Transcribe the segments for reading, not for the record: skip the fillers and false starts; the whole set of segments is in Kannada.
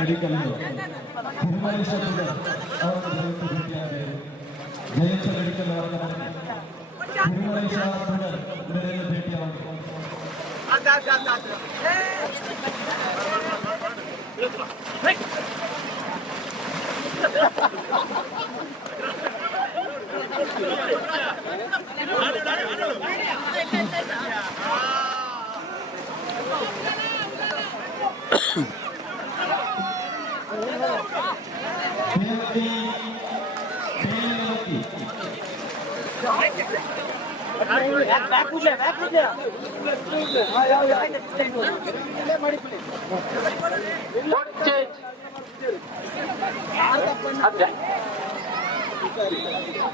ಮೆಡಿಕಲ್ ತಿರುಮಲೇಶ್ವರ ಅವರನ್ನು ಭೇಟಿಯಾಗಿ ಜಯಂತ ಮೆಡಿಕಲ್ ಅವರ ತಿರುಮಲೇಶ್ವರ ಭೇಟಿಯಾಗಿ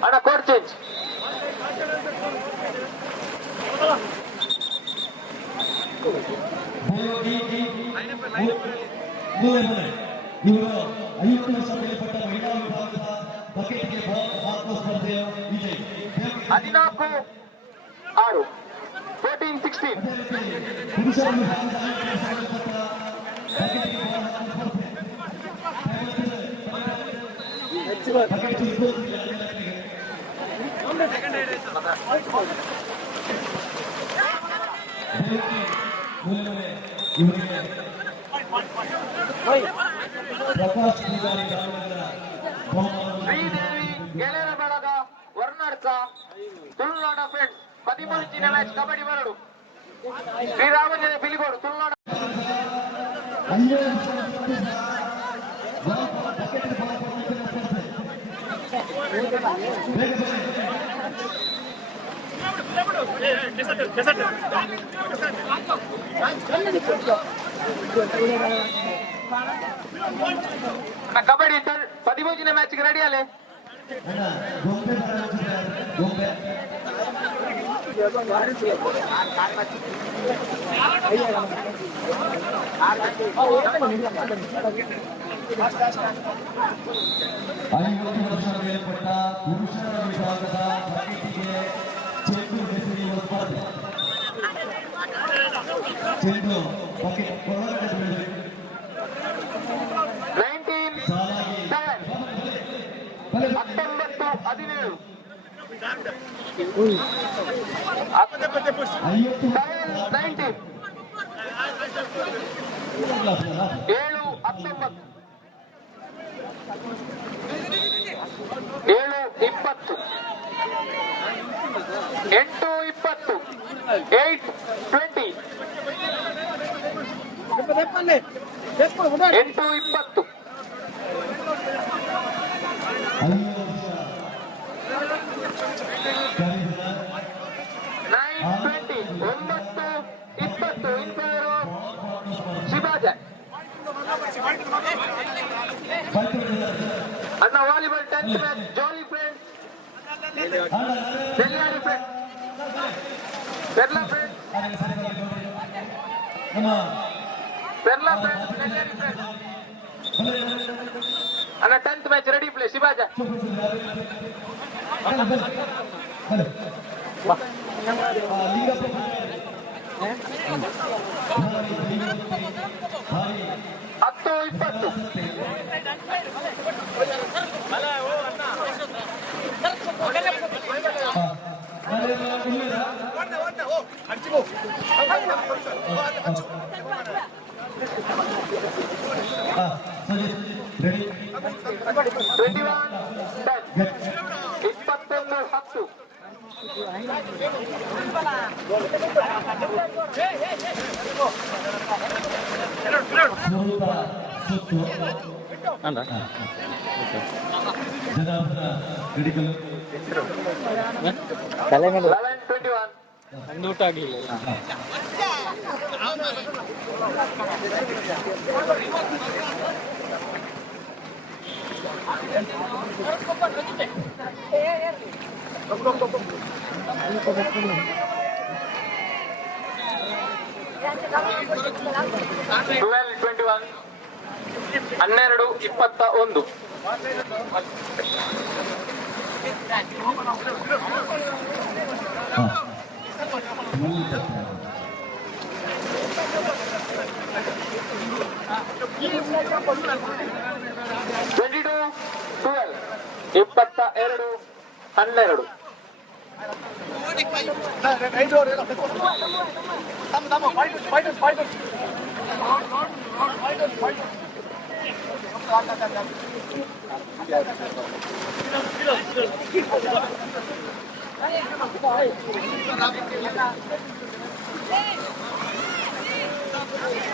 ಅಣ್ಣ ಕೋಡ್ ಚೇಂಜ್ ಇವರು 50 ವರ್ಷ ಮೇಲ್ಪಟ್ಟ ಮಹಿಳಾ ವಿಭಾಗದ ಬಕೆಟ್ಗೆ ಹಾಕುವ ಸ್ಪರ್ಧೆಯ ವಿಜಯ್ 14-6 14-16 ಪುರುಷರ ವಿಭಾಗದ ಸಂಬಂಧಪಟ್ಟ ಬಕೆಟ್ಗೆ ಇವರಿಗೆ ಪ್ರಕಾಶ್ ಶ್ರೀದೇವಿ ಗೆಳೆಯರ ಬಳಗ ವರ್ಣರ್ಕ ತುಳುನಾಡ ಫ್ರೆಂಡ್ಸ್ 13 ಮ್ಯಾಚ್ ಕಬಡ್ಡಿ ಬರಡು ಶ್ರೀರಾಮಂಜನ ಬಿಲಿಗೋಡು ತುಳುನಾಡ ಕಬಡ್ಡಿ 13 ಮ್ಯಾಚ್ಗೆ ರೆಡಿ ಅಲ್ಲೇ ಐವತ್ತು ವರ್ಷ ಮೇಲ್ಪಟ್ಟ ಪುರುಷರ ವಿಭಾಗದ ಬಕೆಟಿಗೆ ಚೆಂಡು ಎಸೆಯುವ ಸ್ಪರ್ಧೆ. ಚೆಂಡು ಬಕೆಟ್ ಒಳಗಡೆ ಬೀಳಬೇಕು. ಅಣ್ಣ volleyball 10th match jolly friends Bellary friends ಬೆರ್ಲಾ ಫ್ರೆಂಡ್ಸ್ ಬೆರ್ಲಾ ಫ್ರೆಂಡ್ಸ್ ಬೆಲ್ಲಾರಿ ಫ್ರೆಂಡ್ಸ್ ಅಣ್ಣ 10th match ready play Shivaji ಹತ್ತು 20 ಊಟ ಆಗಲಿಲ್ಲ. ಹನ್ನೆರಡು 21 12 22-12.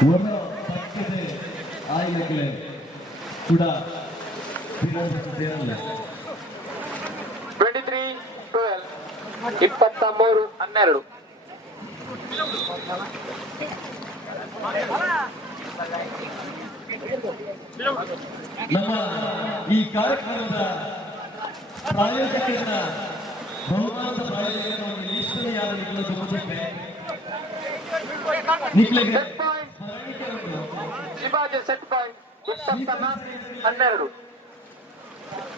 वरना पक्के आए लगे कुड़ा फिर देरಲ್ಲ 23-12. ನಮ್ಮ ಈ ಕಾರ್ಯಕ್ರಮದ ಪ್ರಾಯೋಜಕರನ್ನ ಬಹುಮಾನದ ಪ್ರಾಯೋಜಕರನ್ನು ಈಶ್ವರ ಯಾರು ನಿಖಲದು ಮುಗಿದ್ರೆ ನಿಖಲಿಗೆ Set point. Shivaji set point 24-12.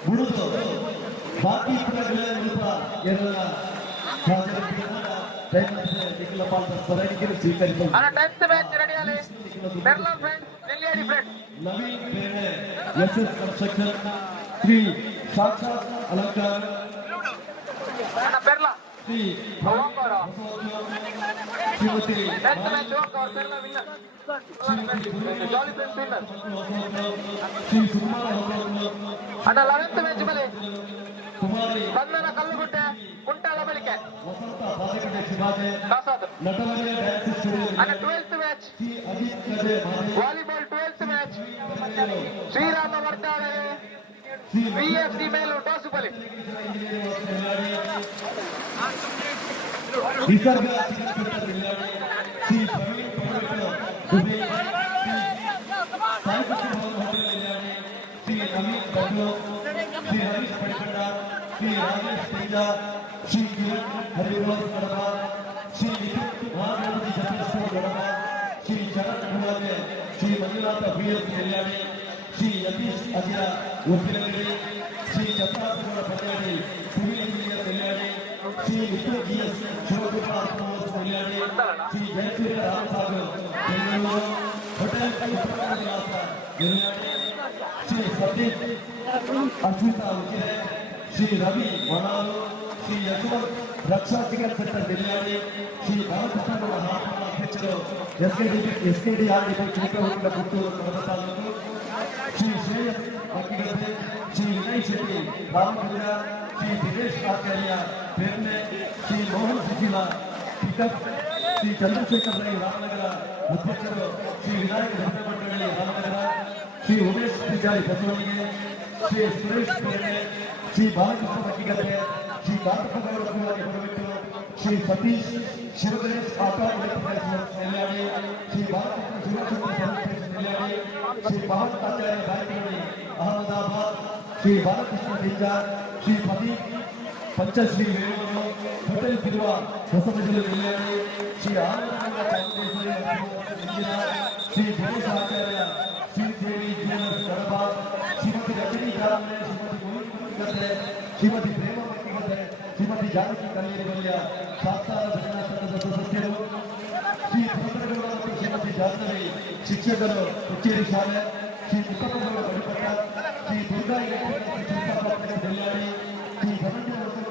ಬಿಡುದು ಬಾಕಿ ಪುಟಗಳ ವಿರುದ್ಧ ಎಲ್ಲ ನಿಖಲ ಪಾಲ್ದ ಸ್ಮರಣಿಕೆಯನ್ನು ಸ್ವೀಕರಿಸಲು ಅಣ್ಣ 10th ಮ್ಯಾಚ್ ರೆಡಿ ಆಗಲಿ. ಬೆರ್ಲಾ ಫ್ರೆಂಡ್ಸ್, ನೆಲ್ಲಿಯಾಡಿ ಫ್ರೆಂಡ್ಸ್. ನವೀನ್ ಬೇರೆ ಎಸ್ಎಸ್ ಕನ್ಸ್ಟ್ರಕ್ಷನ್ ಶ್ರೀ ಸಾಕ್ಷಾತ್ ಅಲಂಕಾರ ಅಣ್ಣ ಬೆರ್ಲಾ ಶ್ರೀ ಓಂಕಾರ. ಶ್ರೀಮತಿ 10th ಮ್ಯಾಚ್ ಓಂಕಾರ ಬೆರ್ಲಾ ವಿನ್ನರ್. ಜಾಲಿ ಫ್ರೆಂಡ್ಸ್ ವಿನ್ನರ್. ಶ್ರೀ ಸುಮಾರ ಅಣ್ಣ 11th ಮ್ಯಾಚ್ ಮೇಲೆ ಕುಮಾರಿ ಬಂಧನ ಕಲ್ಲುಗುಟ್ಟೆ ಕುಂಟಾಳ ಬಳಿಕೆ ವಸಂತ ಬಾದಕಡೆ ಶಿವಾಜಿ ಕಾಸಾದ್. ನಟವರಿಯ ಡ್ಯಾನ್ಸ್ ಸ್ಟುಡಿಯೋ ಅಣ್ಣ 12th ಮ್ಯಾಚ್ ಶ್ರೀ ಅಜಿತ್ ಕಡೆ ವಾಲಿಬಾಲ್ 12th ಮ್ಯಾಚ್ ಶ್ರೀರಾಮ ವರ್ತಾಳೆ ವಿಎಫ್ಸಿ ಮೇಲೂ ಟಾಸುಬಲಿ. ನಿಸರ್ಗ ಶ್ರೀ ಪ್ರವೀಣ್ ದುಬೆ ಸಾಯಿಕೃಷ್ಣ ಹೋಟೆಲ್ ಶ್ರೀ ನವೀನ್ ಬಡ್ಲು ಶ್ರೀ ಹರೀಶ್ ಪಡಿಕಂಡ ಶ್ರೀ ರಾಜೇಶ್ ತೇಜ ಶ್ರೀ ಕಿರಣ್ ಹರಿವಾಸ್ ಕಡಬ ಶ್ರೀ ನಿತಿನ್ ಮಹಾಗಣಪತಿ ಜಗದೀಶ್ವರ ಕಡಬ ಶ್ರೀ ಚರಣ್ ಕುಮಾರ್ ಶ್ರೀ ಮಂಜುನಾಥ ಬಿಎಸ್ ಕಲ್ಯಾಣಿ ಶ್ರೀ ಯತೀಶ್ ಅಜಿರ ಉಪ್ಪಿನಗರಿ ಶ್ರೀ ಚಂದ್ರಾಪುರ ಕಲ್ಯಾಣಿ ಸುವೀರ್ ಕಲ್ಯಾಣಿ ಶ್ರೀ ವಿಷ್ಣು ಜಿಎಸ್ ಶಿವಕುಮಾರ್ ಕಲ್ಯಾಣಿ ಶ್ರೀ ಜಯಸೂರ್ಯ ರಾಮಸಾಗರ್ ಬೆಂಗಳೂರು ಹೋಟೆಲ್ ವಿಲಾಸ ಕಲ್ಯಾಣಿ ಶ್ರೀ ಸತೀಶ್ ಅಶ್ವಿತಾ ಉಜಿರೆ ಶ್ರೀ ರವಿ ಮನಾಲು ಶ್ರೀ ಯಶವಂತ್ ರಕ್ಷಾ ಚಿಕನ್ ಸೆಂಟರ್ ಕಲ್ಯಾಣಿ ಶ್ರೀ ಭಾರತದ ಅಧ್ಯಕ್ಷರು ಎಸ್ಕೆಡಿ ಆರ್ಡಿ ಚಿಕ್ಕವರಿಂದ ಪುತ್ತೂರು ಕಡಬ ತಾಲೂಕು ಶ್ರೀ ಶ್ರೇಯಸ್ ಅಕ್ಕಿಗದ್ದೆ ಶ್ರೀ ವಿನಯ್ ಶೆಟ್ಟಿ ರಾಮನಗರ ಶ್ರೀ ದಿನೇಶ್ ಆಚಾರ್ಯ ಪೇರ್ನೆ ಶ್ರೀ ಮೋಹನ್ ಸುಶೀಲ ಪಿಕಪ್ ಶ್ರೀ ಚಂದ್ರಶೇಖರ್ ರೈ ರಾಮನಗರ ಅಧ್ಯಕ್ಷರು ಶ್ರೀ ವಿನಾಯಕ ಭಕ್ತ ಮಂಡಳಿ Ramanagara Shri Umesh Poojary ಬಸವಣಿಗೆ Shri Suresh ಪೇರ್ನೆ Shri Balakrishna ಅಕ್ಕಿಗದ್ದೆ Shri ಕಾಂತಪ್ಪಗೌಡ ಬರಬಿಟ್ಟು Shri Satish Shivaganesh auto electricals Nelyadi Shri Balakrishna Shivashakti service Nelyadi Shri Pavan Acharya ಬ್ಯಾಂಕಿನಲ್ಲಿ ಅಹಮದಾಬಾದ್ ಶ್ರೀ ಬಾಲಕೃಷ್ಣ ಲಿಂಗ ಶ್ರೀ ಪ್ರದೀಪ್ ಪಂಚಶ್ರೀ ವೇಣೂರು ಹೋಟೆಲ್ ತಿರುವ ಹೊಸಮಜಲು ನೆಲ್ಯಾಡಿ ಶ್ರೀ ಆನಂದ ಶ್ರೀ ದಿನೇಶ್ ಆಚಾರ್ಯ ಶ್ರೀದೇವಿ ಜ್ಯುವೆಲರ್ಸ್ ಕಡಬ ಶ್ರೀಮತಿ ರಜನಿ ಜಾರಮನೆ ಶ್ರೀಮತಿ ಗೋವಿಂದ ಶ್ರೀಮತಿ ಪ್ರೇಮ ಮಕ್ಕಿಗದ್ದೆ ಶ್ರೀಮತಿ ಜಾನಕಿ ಕಲ್ಯಾಣಿಗೌಡ್ಯ ಶಾಸ್ತ್ರಾರ ಭಜನಾ ಸಂಘದ ಸದಸ್ಯರು ಶ್ರೀ ಪುರಂದರಗೌಡ ಮತ್ತು ಶ್ರೀಮತಿ ಜಾಹ್ನವಿ ಶಿಕ್ಷಕರು ಹುಚ್ಚೇರಿ ಶಾಲೆ ಶ್ರೀ ಮುಖಪಗೌಡ ಬಡಿಪಟ್ಟ ಶ್ರೀ ದುರ್ಗಾ ಎಲೆಕ್ಟ್ರಿಕಲ್ಸ್ ಚಿಂತಾಪಟ್ಟಣ ಕಲ್ಯಾಣಿ ಶ್ರೀ ಧನಂಜಯ ವಸಂತ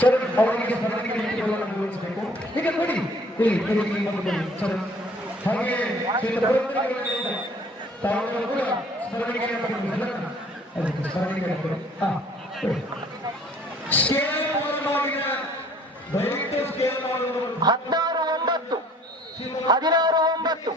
ಚರಣ್ ಅವರಿಗೆ ಸ್ಪರ್ಧೆಗೆ ನಿರ್ವಹಿಸಬೇಕು. ಈಗ ನೋಡಿ ಚರಣ್ ಹಾಗೆ ತಾವು ಕೂಡ ಸ್ಮರಣೆಗೆ ಸ್ಕೇಲ್ ಮಾಡಿದ ದಯವಿಟ್ಟು ಸ್ಕೇಲ್ ಮಾಡುವುದು 16-9 16-9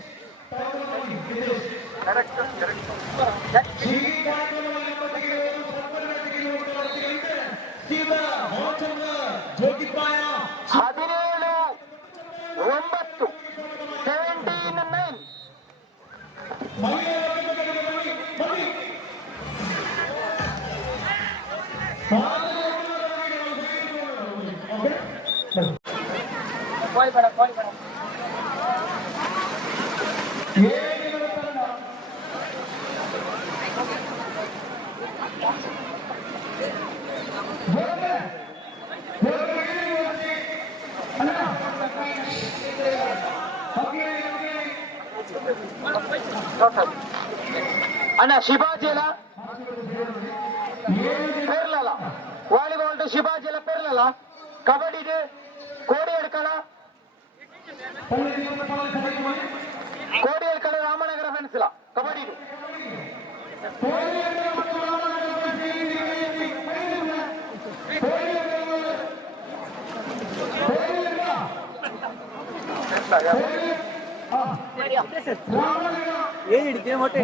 అన్న శివాజీల పేర్లల వాలీబాల్ శివాజీల పేర్లల కబడ్డీ కోడి ఎడకల రామనగర ఫ్రెండ్స్ల కబడ్డీ ಏನ್ ಹಿಡಿತೀನಿ ಮೊಟ್ಟೆ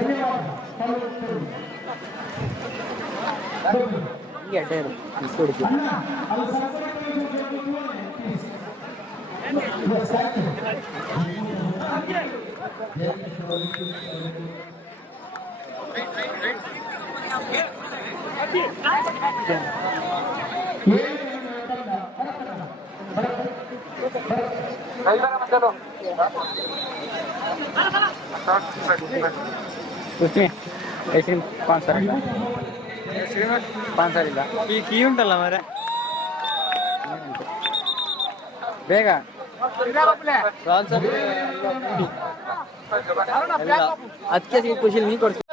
ಹಿಂಗೆ ಅಡ್ಡ ಇರು ಹಿಡ್ತೀನಿ उसमें ऐसे 5 साल 5 साल ಇಲ್ಲ ಈ ಕೀ ಉಂಟಲ್ಲ ಮಾರೆ ಬೇಗ ಅದಕ್ಕೆ ಸಿಗ ಖುಷಿ ನೀ ಕೊಡ್ತೀನಿ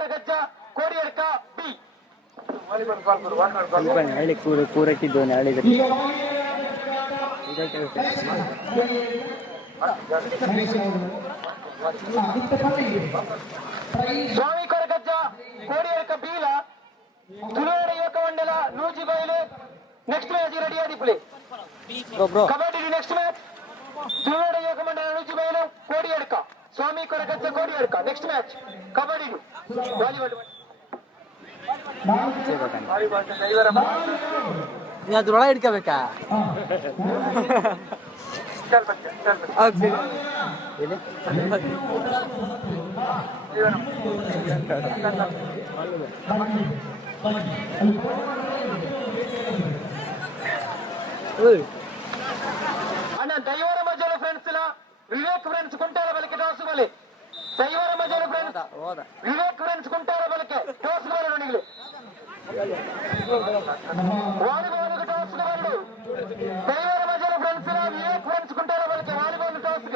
ಹಳ್ಳಿ ಕೂರಕ್ಕಿದ್ದವನು ಹಳ್ಳಿಗೆ స్వామి కొరకజ్జ కోడి యొక్క బీల తులోడ యొక్క వండల నూజి బయలు నెక్స్ట్ మ్యాచ్ రెడీ అది ప్లే కబడ్డీ నెక్స్ట్ మ్యాచ్ తులోడ యొక్క మండల నూజి బయలు కోడి ఎడక స్వామి కొరకజ్జ కోడి ఎడక నెక్స్ట్ మ్యాచ్ కబడ్డీ వాలీబాల్ ನೀ ಅದ್ರೊಳಗೆ ಹಿಡ್ಕೋಬೇಕಾ అన్న దైవర మధ్యలో ఫ్రెండ్స్ లా వివేక్ ఫ్రెండ్స్ కుంటార బలికి టాస్ బలి దైవర మధ్యలో ఫ్రెండ్స్ వివేక్ ఫ్రెండ్స్ కుంటార బలికి టాస్ బలి ನುಡಿಗಳು వాలీబాల్ టాస్ బలి దైవర మధ్యలో ఫ్రెండ్స్ లా వివేక్ ఫ్రెండ్స్ కుంటార బలికి వాలీబాల్ టాస్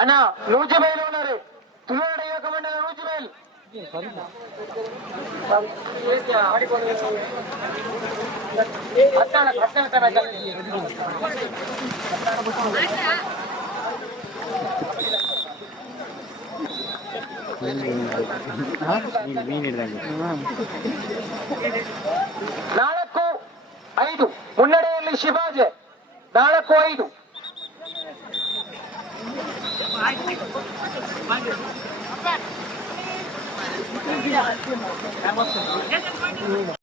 అన్న నూజిబైలు ఉన్నారు తులాడ యొక్క మండల నూజిబైలు ನಾಲ್ಕು 5 ಮುನ್ನಡೆಯಲ್ಲಿ ಶಿವಾಜಿ 4-5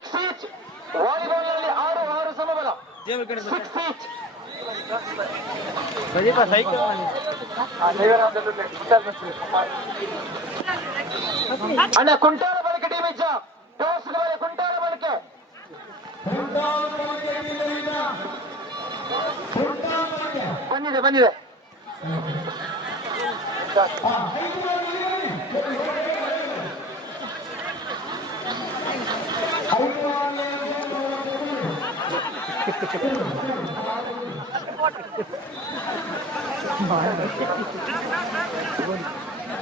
ಸ್ಪೀಚ್ ವಾಲಿಬಾಲ್ ನಲ್ಲಿ 6 ಸಮಬಲ 6 ಫೀಟ್. ಅಣ್ಣ ಕುಂಟಾಲ ಬಳಕೆ ಟೀಮ್ ಇಜ್ಜ ಟಾಸ್ ಕುಂಟಾಲ ಬಳಕೆ ಬಂದಿದೆ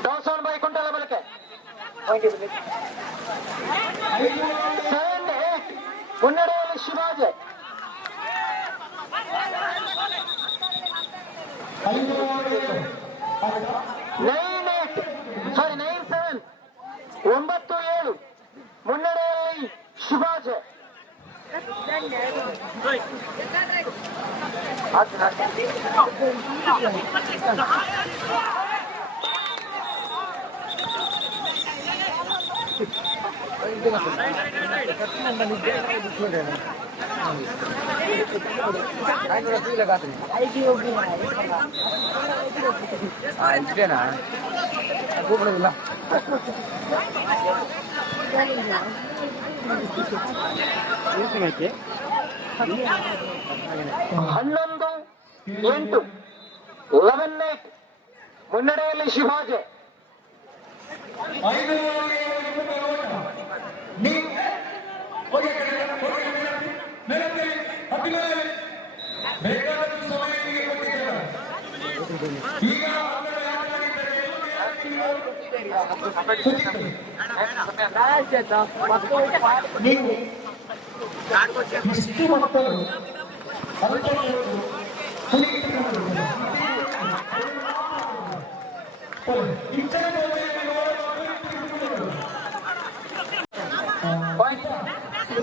ಟಾಸ್ ಆನ್ ಬೈ ಕುಂಟಾಲ ಬಳಕೆ 7-8 ಮುನ್ನಡೆಯಲ್ಲಿ ಶಿವಾಜಿ. 9-7 9-7 ಮುನ್ನಡೆಯಲ್ಲಿ ಶಿವಾಜಿ. ಇದೇನಾ ಕೂಬಿಡೋದಿಲ್ಲ. 11-8 11-8 ಮುನ್ನಡೆಯಲ್ಲಿ ಶಿವಾಜಿ.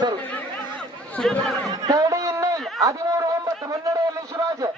ಸರಿ 13-9 ಮುನ್ನಡೆಯಲ್ಲಿ ಶಿವಾಜಿ.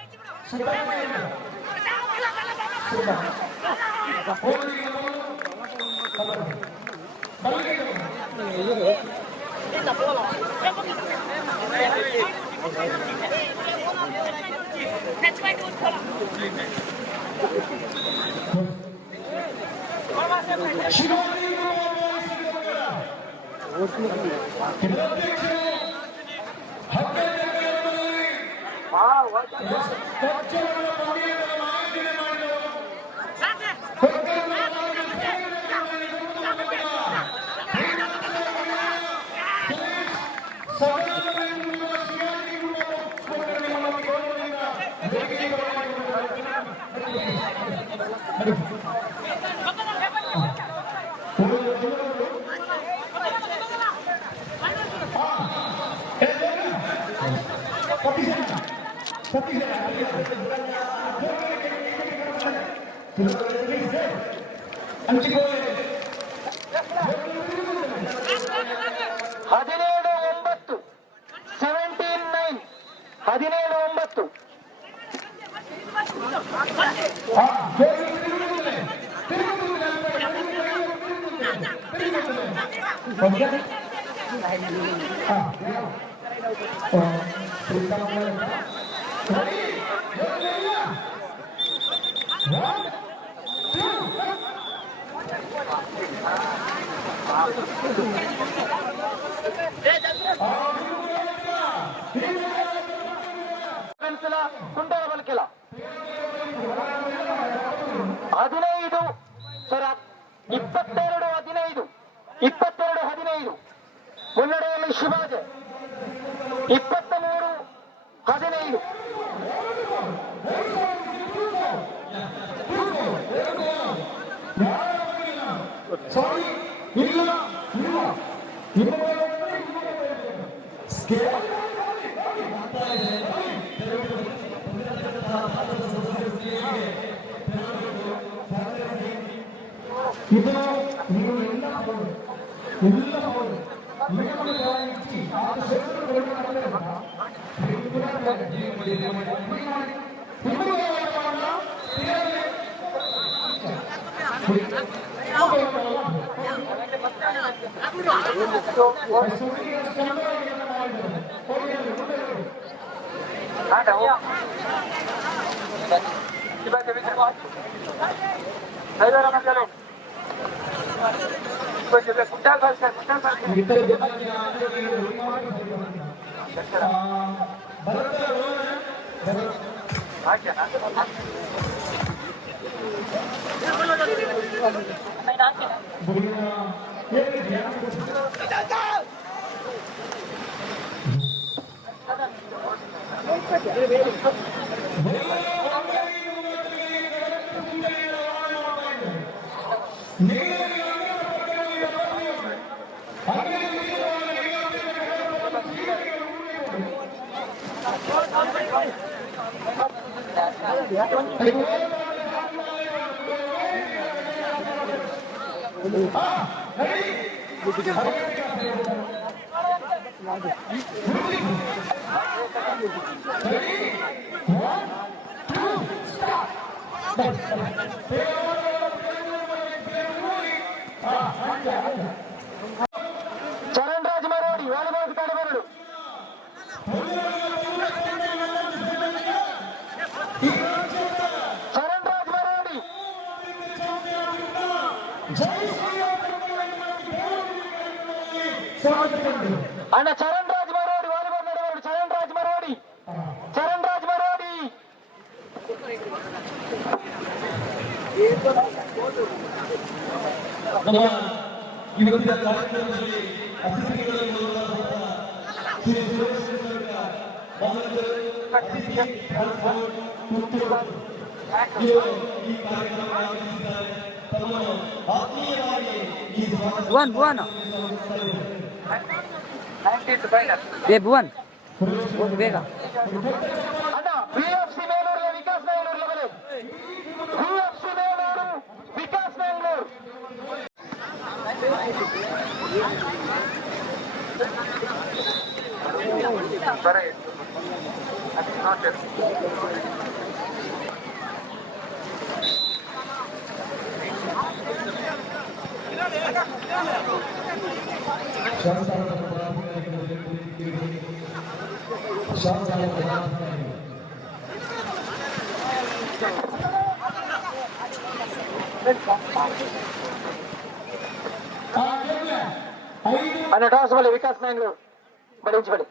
ಕುಂಟಾಲ ಬಲ್ಕೆಲ 15 ಸರ 22-15 22-15 ಮುನ್ನಡೆಯಲ್ಲಿ ಶಿವಾಜಿ. 23-15 Gracias. ಚರಣ್ ರಾಜ್ ಮರೋಡಿ ವಾಲಿಬಾಲ್ ಆಟಗಾರರು. ಚರಣ್ ರಾಜ್ ಮರೋಡಿ ಅಣ್ಣ ಚರಣ್ ರಾಜ್ ಮರೋಡಿ ವಾಲಿಬಾಲ್ ಆಟಗಾರರು. ಚರಣ್ ರಾಜ್ ಮರೋಡಿ, ಚರಣ್ ರಾಜ್ ಮರೋಡಿ. ನಮ್ಮ ಇವತ್ತಿನ ಕಾರ್ಯಕ್ರಮದಲ್ಲಿ ಅತಿಥಿಗಳಲ್ಲಿ ಶ್ರೀ ಸುರೇಶ್ ಅತಿಥಿ ಈ ಕಾರ್ಯಕ್ರಮ ಆಯೋಜಿಸಿದ್ದಾರೆ. ತಮ್ಮನ್ನು ಆತ್ಮೀಯವಾಗಿ ಈ ಭುವನ್ ಭುವನ್ ಬೇಗ ಅಣ್ಣ BFC Belur Vikas Bengaluru level, BFC Belur Vikas Bengaluru. ಅಣ್ಣ ಟಾಸ್ ಬಳಿ ವಿಕಾಸ್ ಬೆಂಗಳೂರು ಬಳಿ ಇಂಚು ಬಳಿ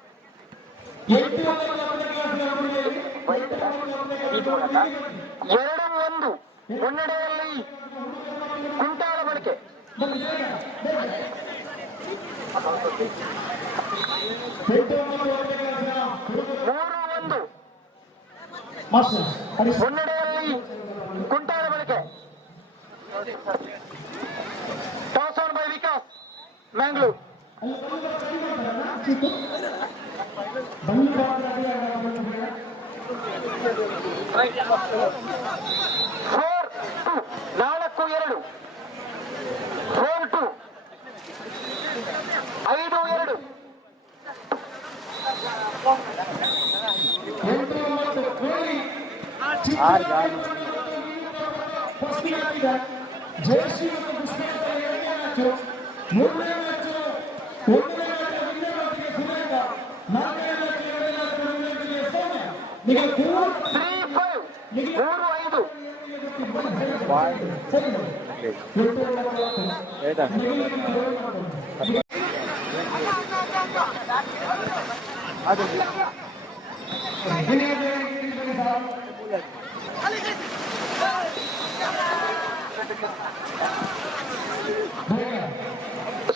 2-1 ಮುನ್ನಡೆಯಲ್ಲಿ ಕುಂಟಾಳ ಬಳಕೆ. 3-1 ಮುನ್ನಡೆಯಲ್ಲಿ ಕುಂಟಾಳ ಬಳಕೆ. Toss won by Vikas Mangalore. Four two 4-2 4-2 5-2 Jayashree ಮೂರನೇ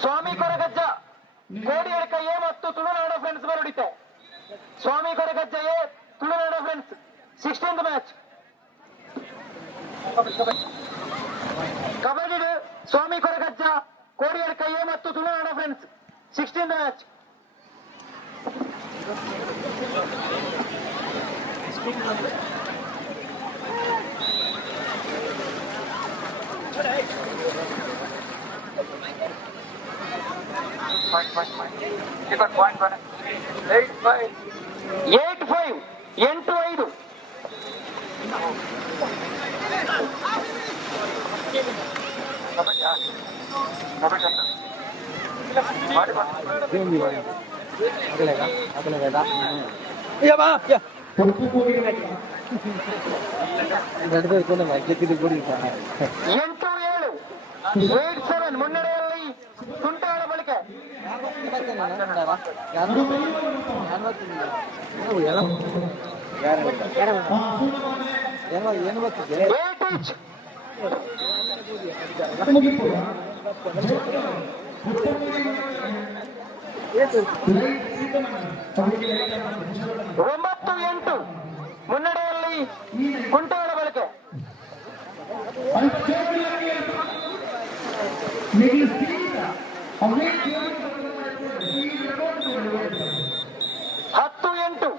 ಸ್ವಾಮಿ ಕೊರಗಜ್ಜ ಕೋಡಿಯಡ್ಕ ಎ ಮತ್ತು ತುಳುನಾಡ ಫ್ರೆಂಡ್ಸ್ ಮೇಲೆ ಹೊಡಿತೆ. Swami Koragajja A Tulunada friends 16th match. Kabaddi Swami Koragajja Kodiyadka A ಮತ್ತು Tulunada friends 16th match. Eight five 8-5 अगले 8-7 ಮುನ್ನಡೆಯಲ್ಲಿ ಕುಂಟಾಳ ಬಳಿಕೆ. ಒಂಬತ್ತು 8 ಮುನ್ನಡೆಯಲ್ಲಿ ಕುಂಟಾಳ ಬಳಕೆ. 10-8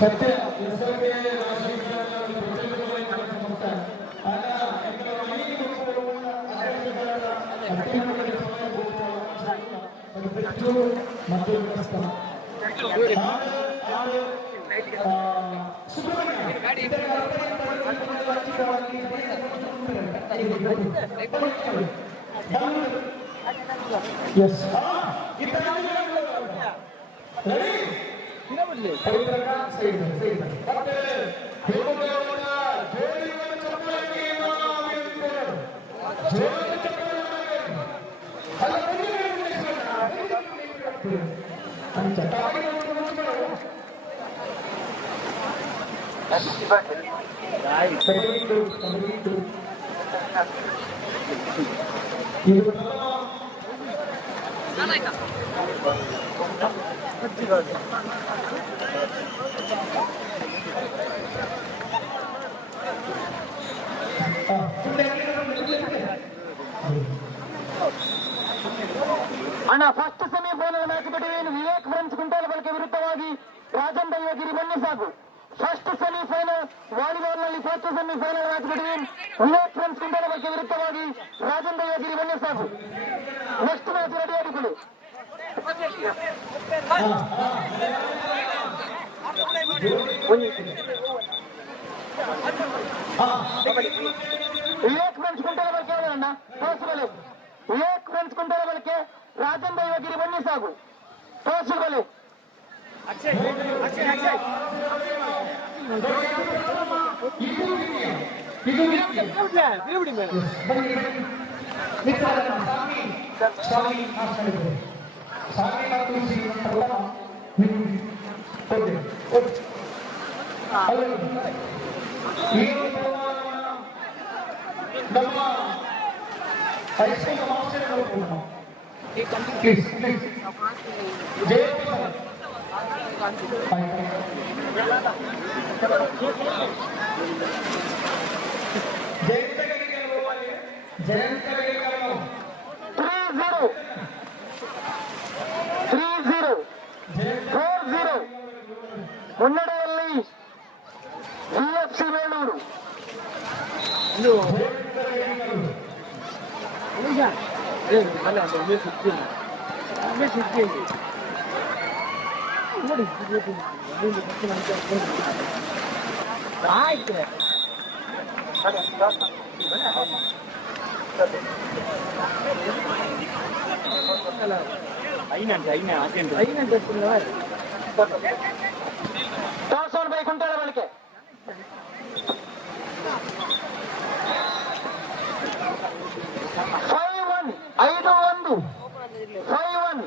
ಸತ್ಯ ಮತ್ತು ಎಸ್ ಅಣ್ಣ ಫಸ್ಟ್ ಸೆಮಿಫೈನಲ್ ಮ್ಯಾಚ್ ಬಿಟ್ಟಿದ್ದೇನೆ. ವಿವೇಕ್ ಫ್ರೆಂಡ್ಸ್ ಕುಂಟಾಲ ಬಳಕೆ ವಿರುದ್ಧವಾಗಿ ರಾಜನ್ ದೈವಗಿರಿ ಬನ್ನಿಸಾಗು. ಫಸ್ಟ್ ಸೆಮಿಫೈನಲ್ ವಾಲಿಬಾಲ್ ನಲ್ಲಿ ಫಸ್ಟ್ ಸೆಮಿಫೈನಲ್ ಮ್ಯಾಚ್ ಬಿಟ್ಟಿದ್ದೇನೆ. ವಿವೇಕ್ ಫ್ರೆಂಡ್ಸ್ ಕುಂಟಾಲ ಬಳಕೆ ವಿರುದ್ಧವಾಗಿ ರಾಜನ್ ದೈವಗಿರಿ ಬನ್ನಿಸಾಗು. ನೆಕ್ಸ್ಟ್ ಮ್ಯಾಚ್ ರೆಡಿ ಆಗಿಕೊಳ್ಳಿ. ವಿವೇಕ್ ಫ್ರೆಂಡ್ಸ್ ಕುಂಟಾಲ ಬಳಕೆ ಅಣ್ಣ ತೋರಿಸಬಲೆ. ವಿವೇಕ್ ಫ್ರೆಂಡ್ಸ್ ಕುಂಟಾಲ ಬಳಕೆ ರಾಜನ್ ದೈವಗಿರಿ ಬನ್ನಿಸಾಗು. ತೋರಿಸಬಲೆ. ಮುನ್ನಡೆಯಲ್ಲಿ VFC Belur. Toss won by ಕುಂಟಾಳ ಬಳಕೆ. ಐದು 5-1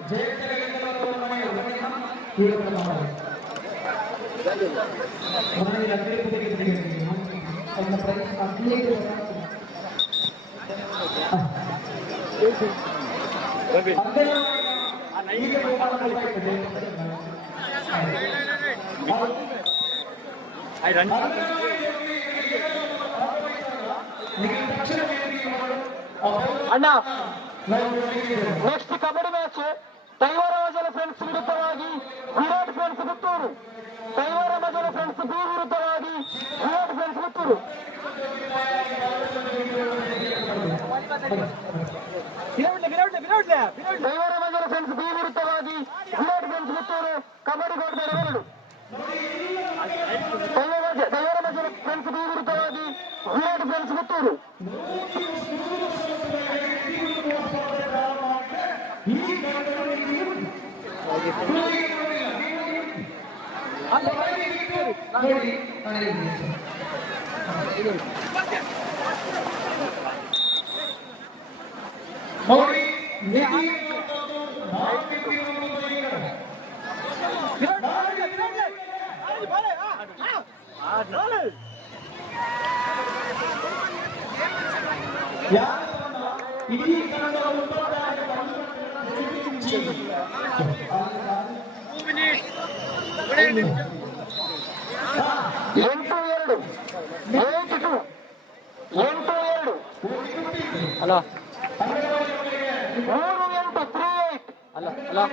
ಅಣ್ಣ. ನೆಕ್ಸ್ಟ್ ಕಬಡ್ಡಿ ಮ್ಯಾಚ್ ದೈವರಾಜನ ಫ್ರೆಂಡ್ಸ್ ವಿರುದ್ಧವಾಗಿ ದೈವರ ಮಜಲ ಫ್ರೆಂಡ್ಸ್ ಬಿ ವಿರುದ್ಧವಾಗಿ ವಿರಾಟ್ ಫ್ರೆಂಡ್ಸ್ ಪುತ್ತೂರು ಕಬಡ್ಡಿ ಕೋರ್ಟ್ ಬೇರೆ 2. ದೈವರ ಮಜಲ ಫ್ರೆಂಡ್ಸ್ ಬಿ ವಿರುದ್ಧವಾಗಿ Virat friends Puttur. Hello hello hello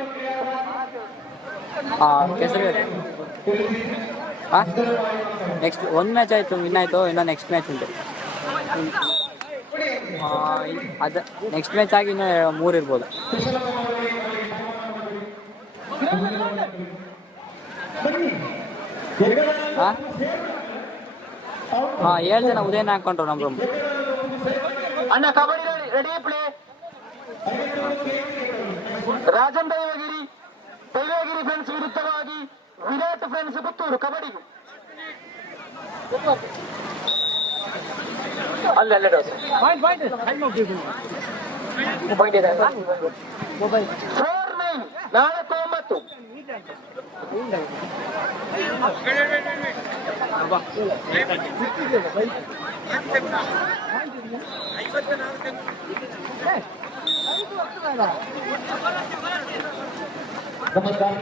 ಹಾಂ ಹೆಸರು ಹಾಂ ನೆಕ್ಸ್ಟ್ ಒಂದು ಮ್ಯಾಚ್ ಆಯಿತು ವಿನ್ ಆಯಿತು, ಇನ್ನೂ ನೆಕ್ಸ್ಟ್ ಮ್ಯಾಚ್ ಉಂಟು. ಅದು ನೆಕ್ಸ್ಟ್ ಮ್ಯಾಚ್ ಆಗಿ ಇನ್ನೂ 3 ಇರ್ಬೋದು. ಹಾಂ 7 ಜನ ಉದಯನ ಹಾಕೊಂಡ್ರು ನಮ್ಮ ರೂಮ್. ಅಣ್ಣ kabaddi ready play. Rajan Daivagiri friends ವಿರುದ್ಧವಾಗಿ ವಿರಾಟ್ ಫ್ರೆಂಡ್ಸ್ ಪುತ್ತೂರು ಕಬಡ್ಡಿಗೆ. ಅಲ್ಲೇ ಡೋಸ್ ಪಾಯಿಂಟ್ ಇದೆ 4-9 4-9. ನಮಸ್ಕಾರ.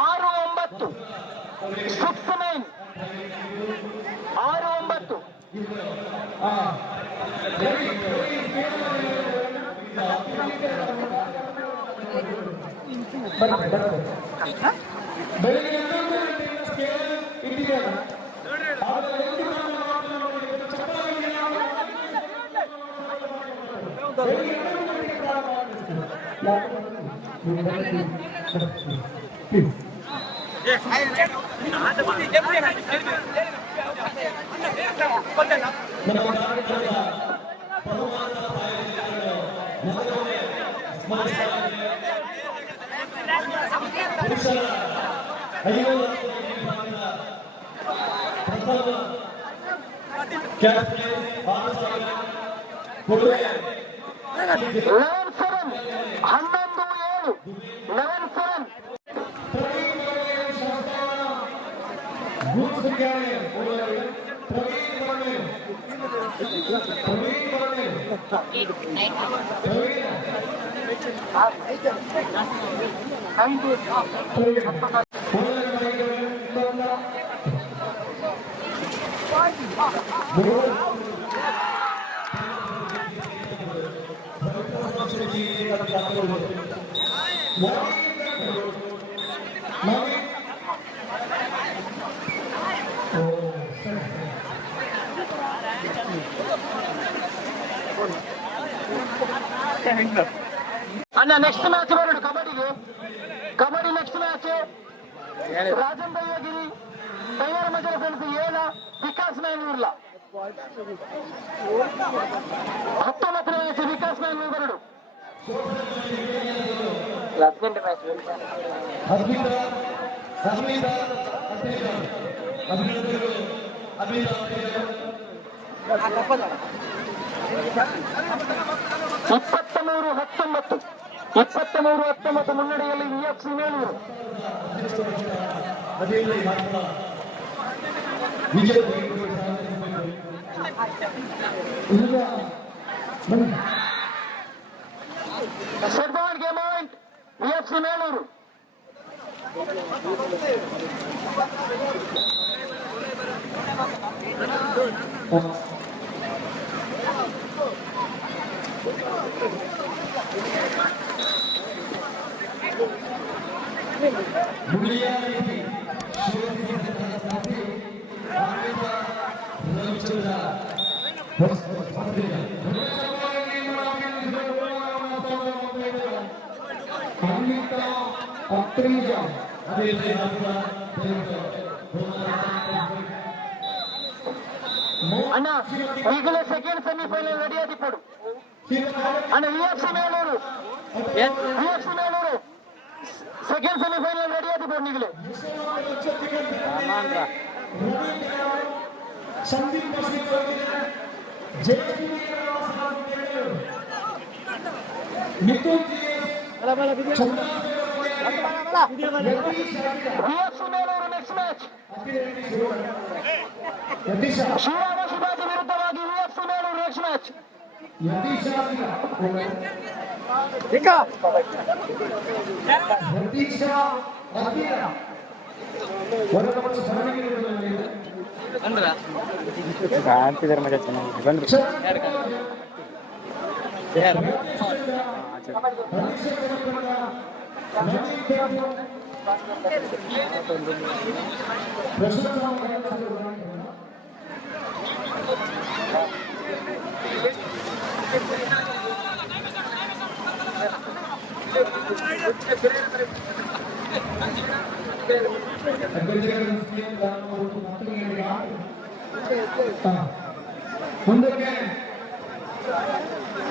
ಆರು 9 6-9 6-9. ಅಣ್ಣ ನೆಕ್ಸ್ಟ್ ಮ್ಯಾಚ್ ಬರೋಣ ಕಬಡ್ಡಿ ನೆಕ್ಸ್ಟ್ ಮ್ಯಾಚ್ ರಾಜನ್ ದೈವಗಿರಿ ದೈವರ ಮಜಲ ಫ್ರೆಂಡ್ಸ್ 7 ವಿಕಾಸ್ ಮ್ಯಾನ್ಯೂರ್ಲ 19ನೇ ಮ್ಯಾಚ್ ವಿಕಾಸ್ ಮ್ಯಾನ್ಯೂರ್ 2 ಮ್ಯಾಚ್23-19 ಮುನ್ನಡೆಯಲ್ಲಿ VFC Melur. Set ball game point VFC Melur. ಅಣ್ಣ ಈಗಲೇ ಸೆಕೆಂಡ್ ಸೆಮಿಫೈನಲ್ ರೆಡಿ ಆದಿಪ್ಪಡು ಅಣ್ಣ VFC Melur second semifinal ready ಆದಿಪ್ಪಡು ಈಗಲೇ VFC Melur next match Shrirama Shivaji ವಿರುದ್ಧವಾಗಿ ವಿಎಫ್ಸಿ ಮೇಲೂರು ನೆಕ್ಸ್ಟ್ ಮ್ಯಾಚ್ ಕಾಣ್ತಿದ್ದಾರೆ ಮಜಾ ಚೆನ್ನಾಗಿ ಬಂದ್ರು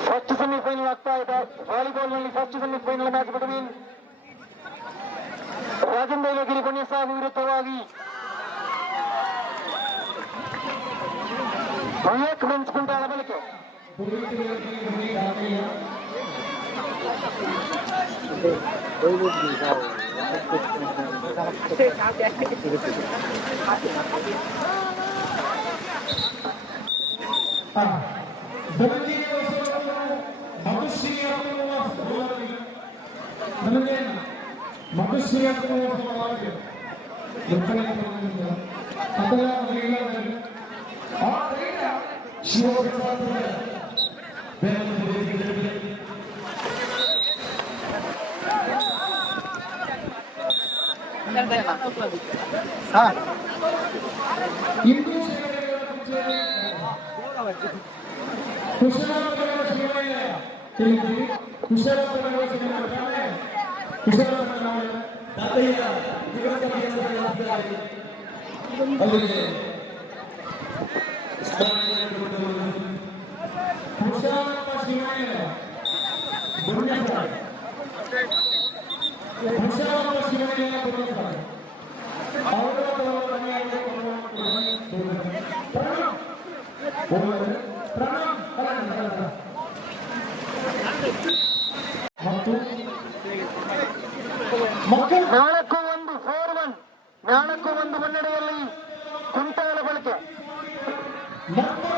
ಫಸ್ಟ್ ಸೆಮಿಫೈನಲ್ ಆಗ್ತಾ ಇದೆ ವಾಲಿಬಾಲ್ ನಲ್ಲಿ. First semifinal match between Rajendra ಗಿರಿ ಪುಣ್ಯಸಾಗು ವಿರುದ್ಧವಾಗಿ ವಿವೇಕ್ ಮೆನ್ಸ್ ಕುಂಟಾಳ ಬಳಿಕೆ. ನಾಲ್ಕು ಒಂದು 4-1 ನಾಲ್ಕು ಒಂದು ಮುನ್ನಡೆಯಲ್ಲಿ ಕುಂಟಾಳ ಬಳಕೆ. ನಾಲ್ಕು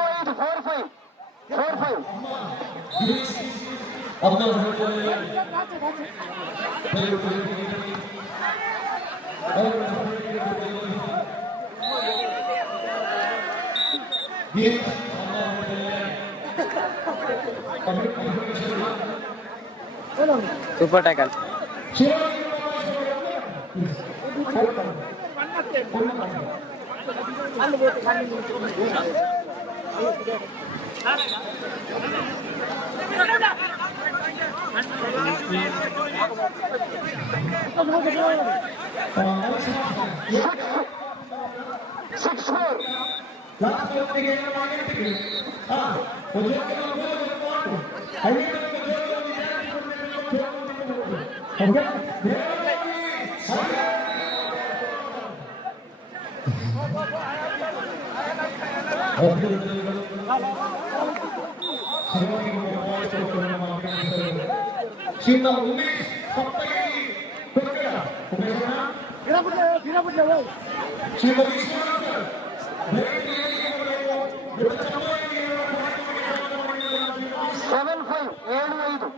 ಐದು 4-5 ಸೂಪರ್ ಟ್ಯಾಕಲ್. Sita Umesh 7-5 7-5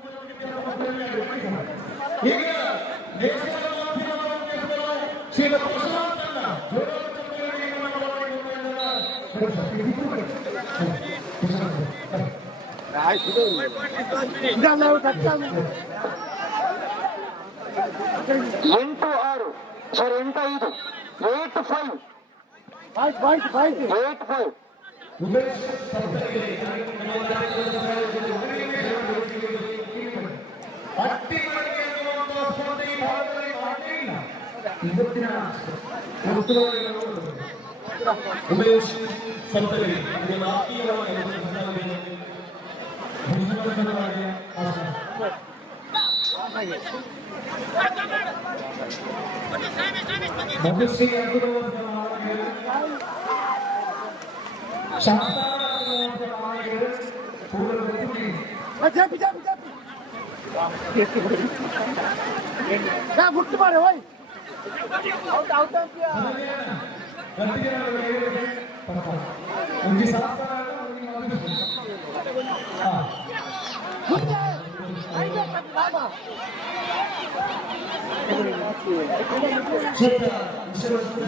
8-6 ಸಾರಿ 8-5 8-5 8-5 ಉಮೇಶ್ ಸಂತರಿ ನಿಮ್ಮ ಆತ್ಮೀಯವಾಗಿ ಮುಟ್ಟು ಮಾಡ ಹೋಯ್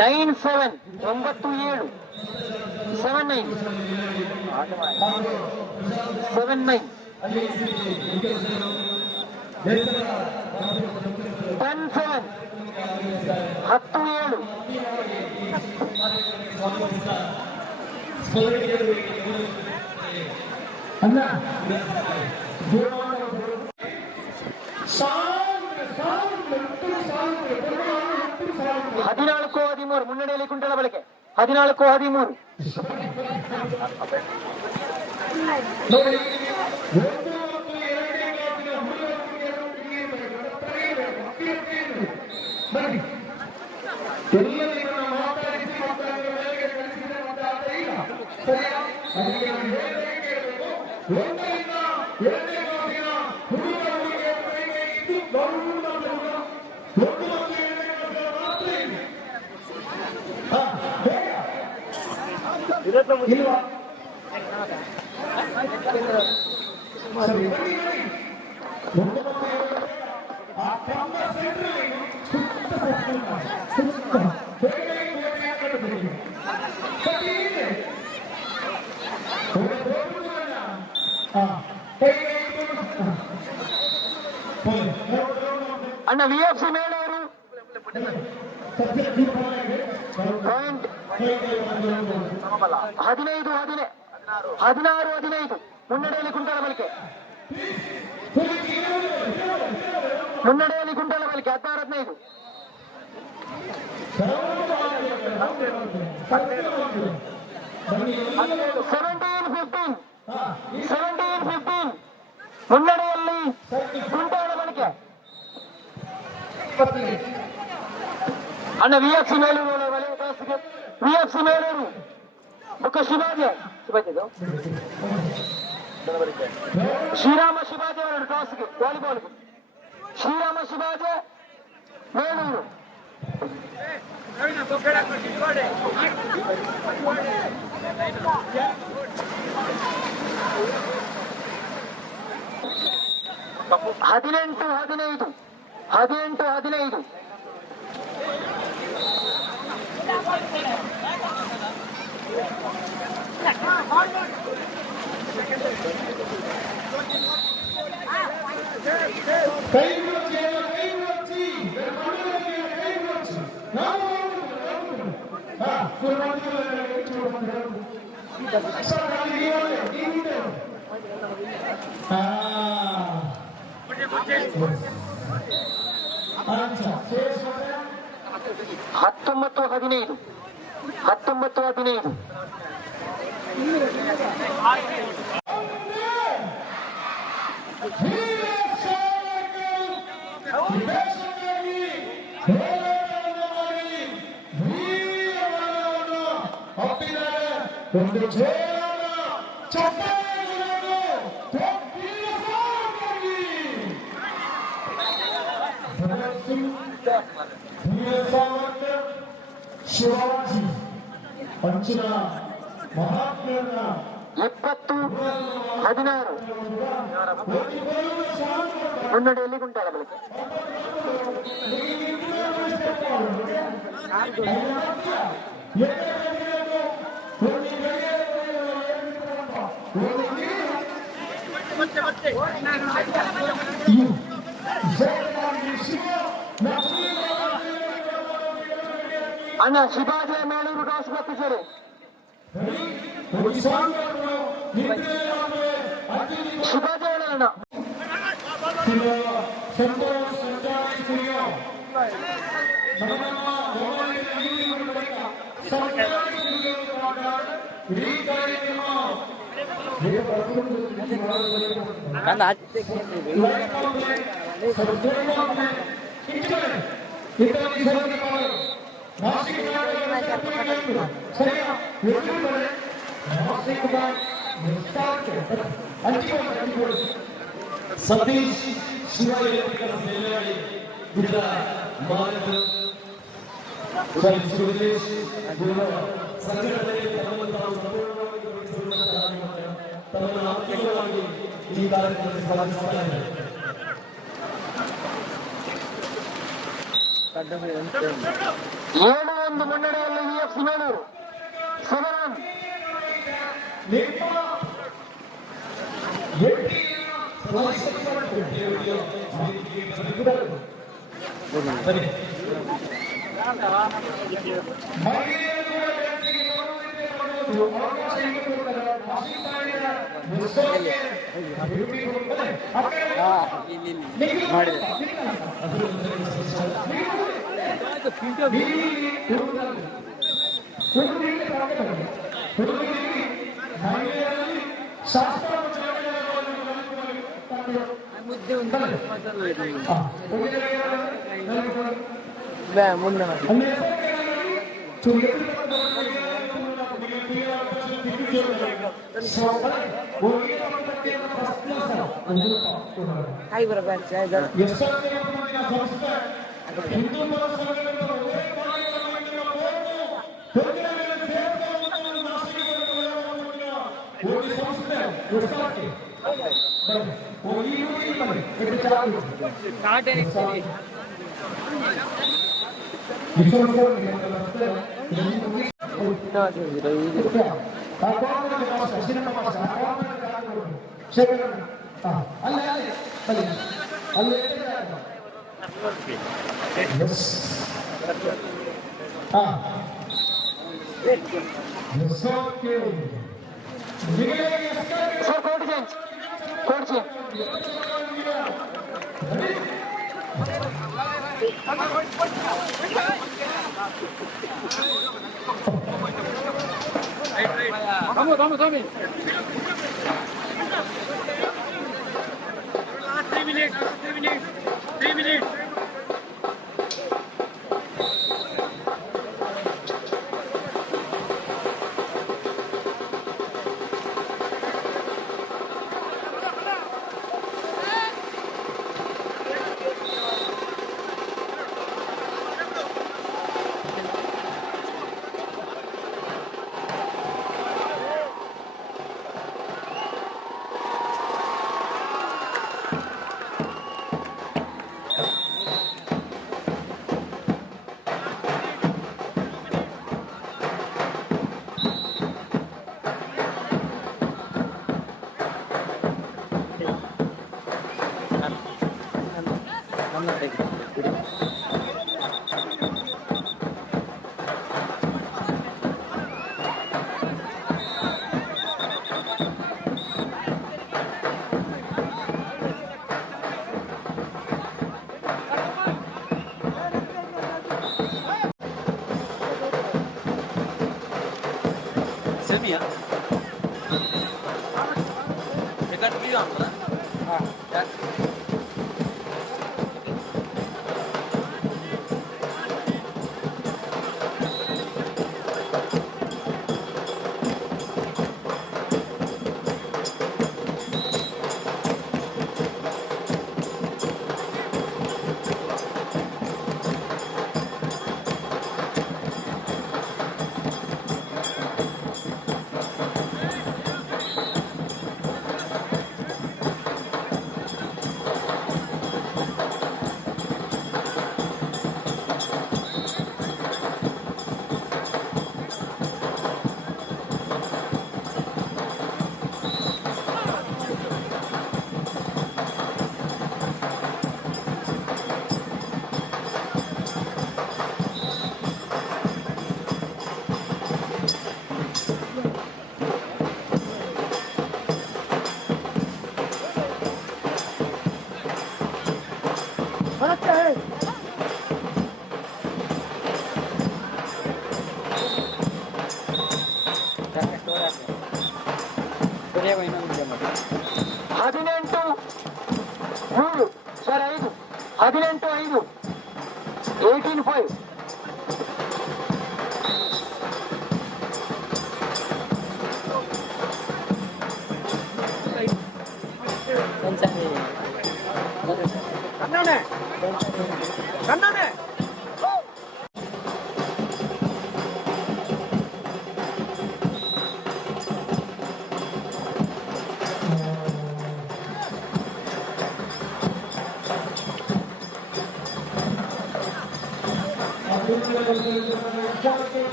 ನೈನ್ 7 9-7 7-9 7-9 10-7 10-7 14-13 ಮುನ್ನಡೆಯಲ್ಲಿ ಕುಂಟಲ ಬಳಕೆ 14-13 ಅಣ್ಣ ವಿಎಫ್ಸಿ ಮೇಳವರು ಪಾಯಿಂಟ್ 15-16-15 ಮುನ್ನಡೆಯಲ್ಲಿ ಕುಂಟಲ ಬಳಿಕೆ 16-15 17-15 ಮುನ್ನಡೆಯಲ್ಲಿ ಕುಂಟಲ ಬಳಿಕೆ ಅಣ್ಣ ವಿಎಫ್ಸಿ ಮೇಲೂರು ವಿಎಫ್ಸಿ ಮೇಲೂರು ಬುಕ್ಕ ಶಿವಾಜಿ ಶ್ರೀರಾಮ ಶಿವಾಜಿ ಅವರು ಟಾಸ್ಗೆ ವಾಲಿಬಾಲ್ಗೆ ಶ್ರೀರಾಮ ಶಿವಾಜಿ ಮೇಲೂರು ಹದಿನೆಂಟು 15 19-15 17-15 ಶಿವಾಜಿ ಪಂಚಿನ ಮಹಾತ್ಮೆಯನ್ನ 20-16 ಮುನ್ನಡೆಯಲ್ಲಿ ಗುಂಟಾಳ ಬಳಿಕೆ. ಅಣ್ಣ ಶಿವಾಜಿ ಮೇಳೂರು ಟಾಸ್ ಬರ್ತಿದ್ದಾರೆ. ಶಿವಾಜಿ ಅಣ್ಣ ಸತೀಶ್ ಶಿವಾಜಿ ಇದರ ಮಾಲೀಕರು ಸುರೇಶ್ ಸಂಘಟನೆಯಲ್ಲಿ ತಮ್ಮನ್ನು ಆರ್ಥಿಕವಾಗಿ ಈ ಕಾರ್ಯಕ್ರಮದಲ್ಲಿ ಸ್ವಾಗತಿಸುತ್ತಾರೆ. 7-1 ಮುನ್ನಡೆಯಲ್ಲಿ EFC Melur. 7-1. Sir, code change. Code change. Vamos. 3 minutes. Semia. Dekat video apa? 3 sir 5 18-5 18-5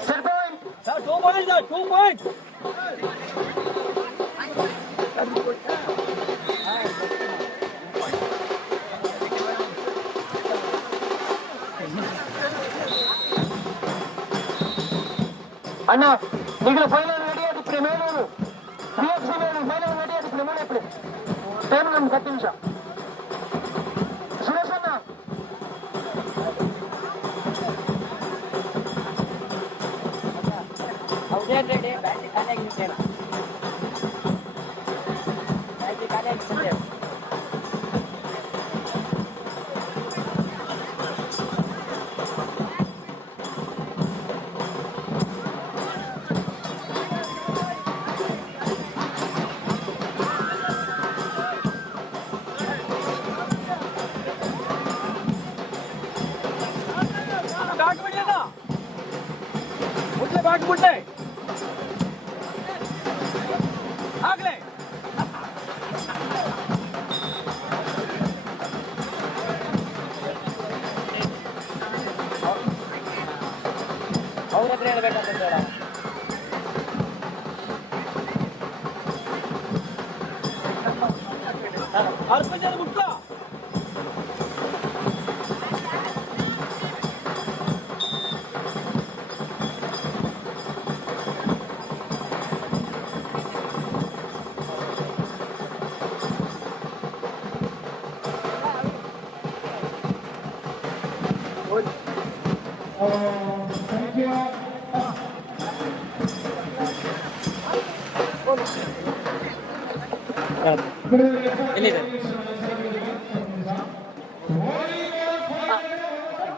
Set point. Sir, 2 points, sir, 2 points. ಅಣ್ಣ ಈಗಲೂ ಫೈನಲ್ ರೆಡಿ ಆಗಿತ್ತು Melur BFC Melur final ready ಆಗಿತ್ತು ನೋಡಿ ಇಪ್ಪಡಿ ಟೈಮ್ ನಮ್ಗೆ 10 ನಿಮಿಷ ಸುರೇಶ್ ಅಣ್ಣ ಹೌದೇ ರೆಡಿ ಬ್ಯಾಟ್ರಿ ಖಾಲಿ ಆಗಿರ್ತೇನೆ ಬ್ಯಾಟ್ರಿ ಖಾಲಿ ಆಗಿರ್ತೇನೆ ಬಾಟ್ಬಿಟ್ಟೆ ಆಗ್ಲೇ ಅವ್ರ ಹತ್ರ ಹೇಳ್ಬೇಕಂತ ಬೇಡ ಅರ್ಪಜನ ಮುಟ್ಟ Thank you. ಎಲ್ಲಿದೆ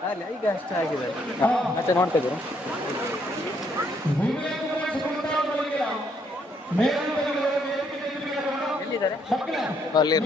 ಅಲ್ಲಿ ಈಗ ಅಷ್ಟೇ ಆಗಿದೆ ಮತ್ತೆ ನೋಡ್ತಾ ಇದ್ದೀರಾ ಎಲ್ಲಿದ್ದಾರೆ ಅಲ್ಲಿ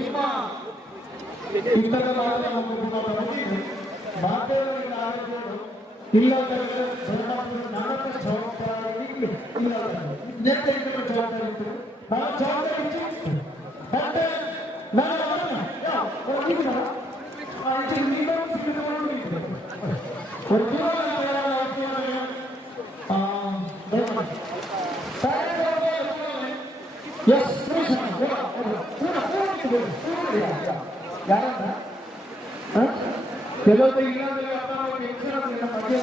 ಕೆಲವೊಂದು ಇಲ್ಲಾಂದ್ರೆ ಮಧ್ಯೆ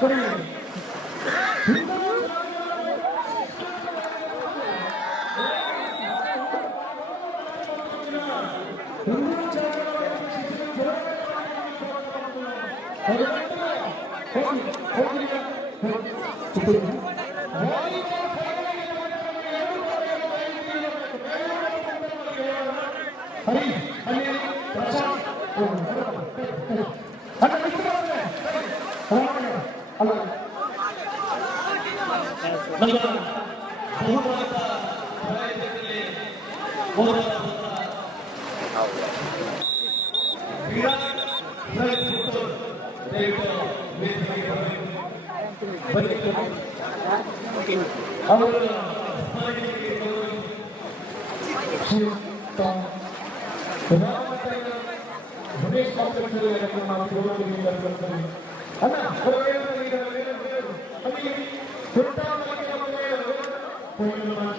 ಕೊಡಿ ಹರಿ ಅಲ್ಲಿ ಪ್ರಶಾಂತ್ ಅಲ್ಲ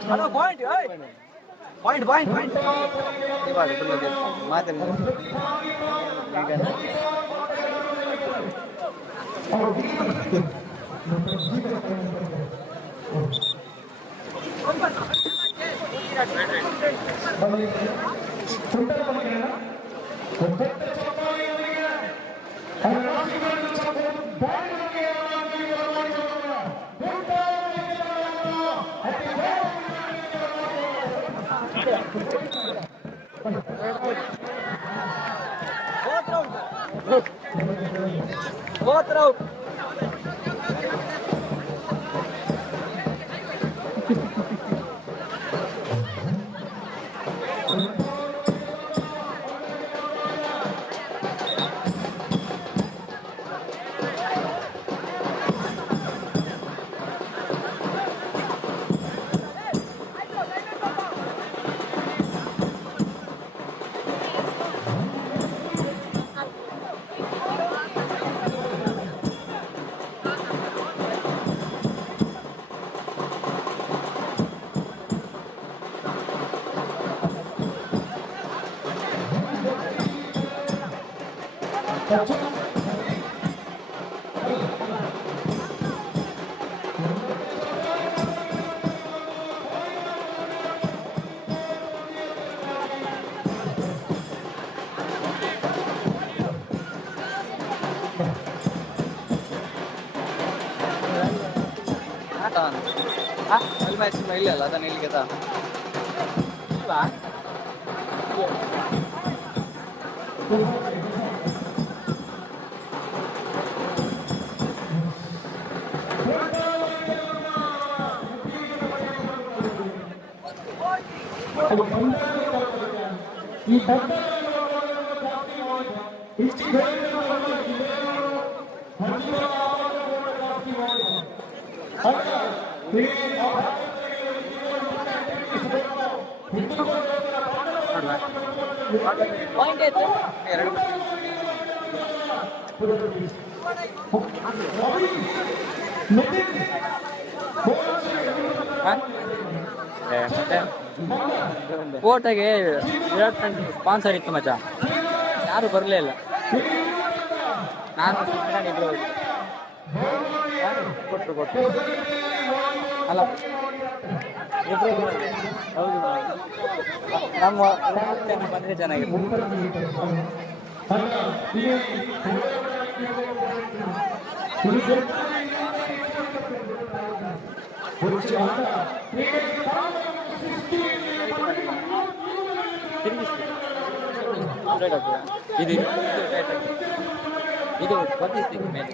hello point point point point ಇವಾಗ ಮಾತಾಡಿ ಅಲ್ಲಿ ಮ್ಯಾಚ್ ಇಲ್ಲ ಅಲ್ಲ ಅದನ್ನ ಇಲ್ಲಿಗೆ ಇಲ್ವಾ ಪಾಯಿಂಟ್ ಆಯ್ತು ಎರಡು ಫೋಟೋಗೆ ವಿರಾಟ್ ಕೊಹ್ಲಿ ಸ್ಪಾನ್ಸರ್ ಇತ್ತು ಮಚ್ಚ, ಯಾರು ಬರಲೇ ಇಲ್ಲ. ನಾನು ಇಬ್ರು ಕೊಟ್ಟರು ಅಲ್ಲ ಇಬ್ರು ಹೌದು, ನಮ್ಮ ಬಂದರೆ ಚೆನ್ನಾಗಿತ್ತು. ಇದು ಬರ್ತಿಸ್ತೀನಿ ಮೇಲೆ